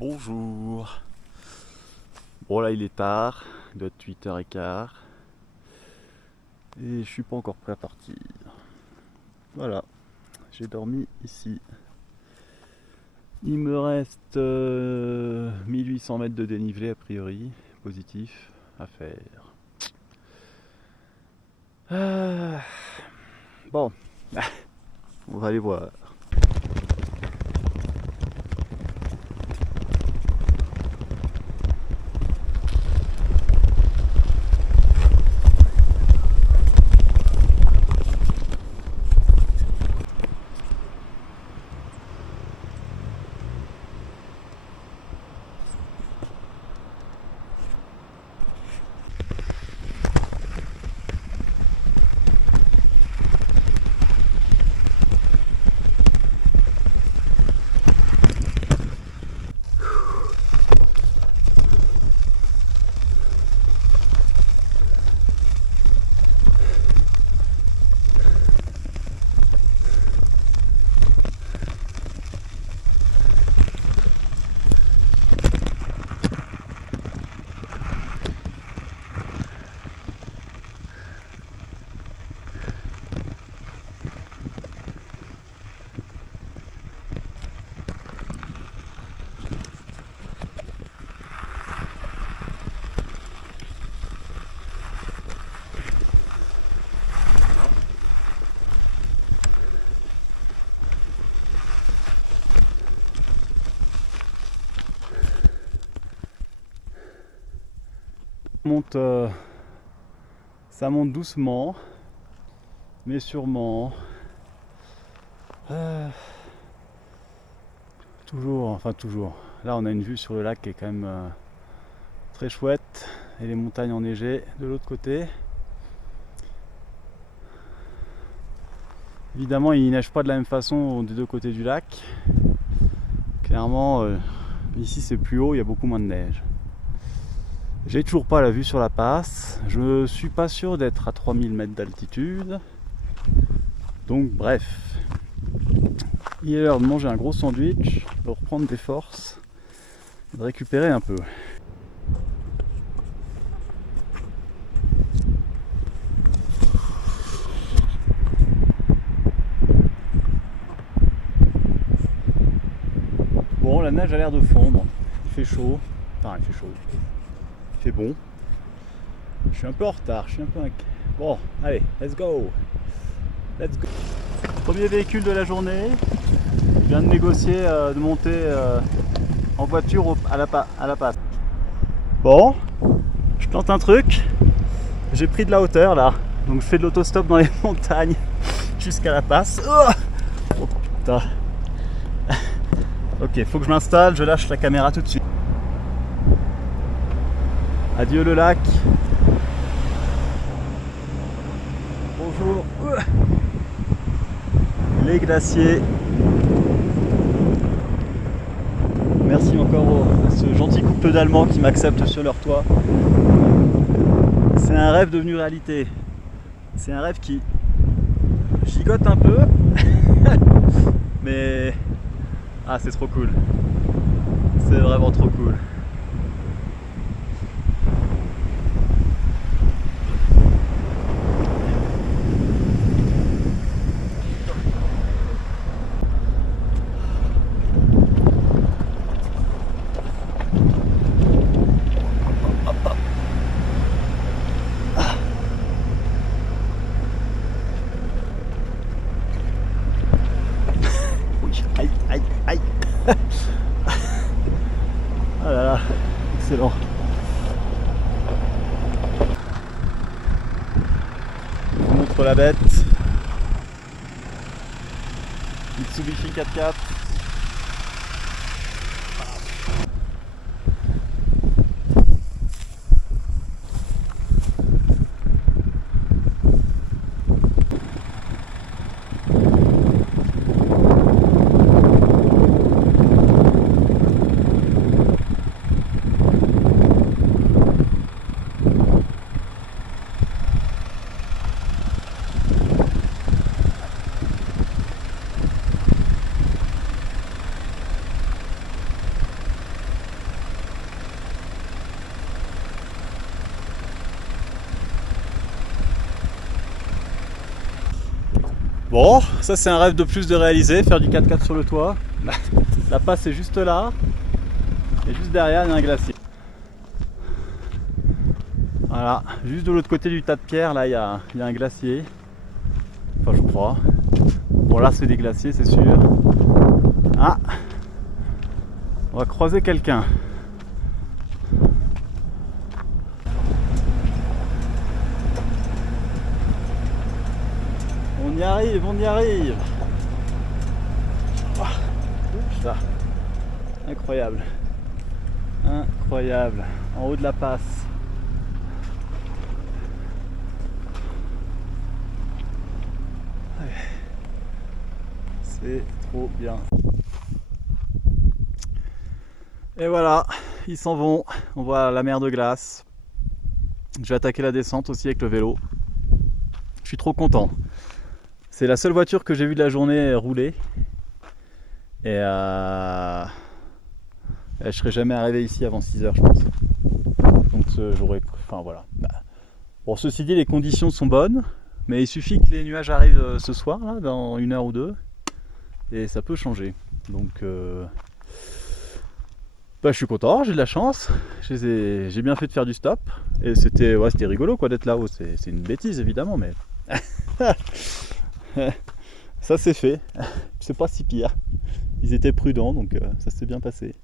Bonjour. Bon là il est tard, il doit être 8h15 et je suis pas encore prêt à partir. Voilà, j'ai dormi ici. Il me reste 1800 mètres de dénivelé a priori, positif, à faire. Ah, bon, on va aller voir. Monte, ça monte doucement, mais sûrement. Toujours, enfin toujours. Là, on a une vue sur le lac qui est quand même très chouette et les montagnes enneigées de l'autre côté. Évidemment, il neige pas de la même façon des deux côtés du lac. Clairement, ici c'est plus haut, il y a beaucoup moins de neige. J'ai toujours pas la vue sur la passe. Je suis pas sûr d'être à 3000 mètres d'altitude. Donc bref. Il est l'heure de manger un gros sandwich, de reprendre des forces, de récupérer un peu. Bon, la neige a l'air de fondre. Il fait chaud. Enfin, il fait chaud. Il fait bon. Je suis un peu en retard, je suis un peu inquiet. Bon, allez, let's go. Let's go. Premier véhicule de la journée. Je viens de négocier de monter en voiture à la passe. Bon, je tente un truc. J'ai pris de la hauteur là. Donc je fais de l'autostop dans les montagnes jusqu'à la passe. Oh putain. Ok, faut que je m'installe, je lâche la caméra tout de suite. Adieu le lac. Bonjour. Les glaciers. Merci encore à ce gentil couple d'Allemands qui m'accepte sur leur toit. C'est un rêve devenu réalité. C'est un rêve qui gigote un peu. Mais ah, c'est trop cool. C'est vraiment trop cool. Aïe, aïe, aïe. Ah là là, excellent. Je vous montre la bête. Mitsubishi 4x4. Bon, ça c'est un rêve de plus de réaliser, faire du 4x4 sur le toit. La passe est juste là. Et juste derrière, il y a un glacier. Voilà, juste de l'autre côté du tas de pierres, là, il y a un glacier. Enfin, je crois. Bon, là, c'est des glaciers, c'est sûr. Ah! On va croiser quelqu'un. On y arrive, on y arrive. Oh, ça. Incroyable. Incroyable. En haut de la passe. C'est trop bien. Et voilà, ils s'en vont. On voit la mer de glace. Je vais attaquer la descente aussi avec le vélo. Je suis trop content. C'est la seule voiture que j'ai vue de la journée rouler. Et je serais jamais arrivé ici avant 6 h, je pense. Donc j'aurais. Enfin voilà. Bon, ceci dit, les conditions sont bonnes. Mais il suffit que les nuages arrivent ce soir, là, dans 1 heure ou 2. Et ça peut changer. Donc je suis content, j'ai de la chance. J'ai bien fait de faire du stop. Et c'était rigolo quoi d'être là-haut. C'est une bêtise évidemment, mais ça c'est fait. C'est pas si pire. Ils étaient prudents, donc ça s'est bien passé.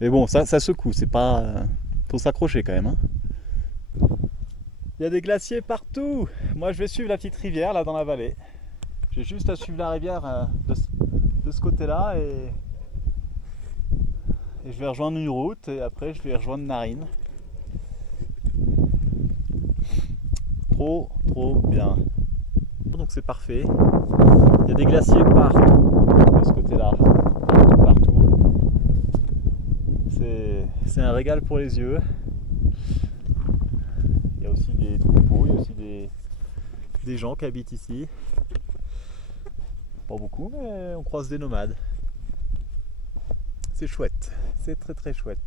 Mais bon, ça secoue, c'est pas. Faut s'accrocher quand même. Hein. Il y a des glaciers partout. Moi je vais suivre la petite rivière là dans la vallée. J'ai juste à suivre la rivière de ce côté-là et je vais rejoindre une route et après je vais rejoindre Narine. Trop bien. Donc c'est parfait. Il y a des glaciers partout de ce côté-là. Partout. C'est un régal pour les yeux. Il y a aussi des troupeaux, il y a aussi des gens qui habitent ici. Pas beaucoup, mais on croise des nomades. C'est chouette, c'est très chouette.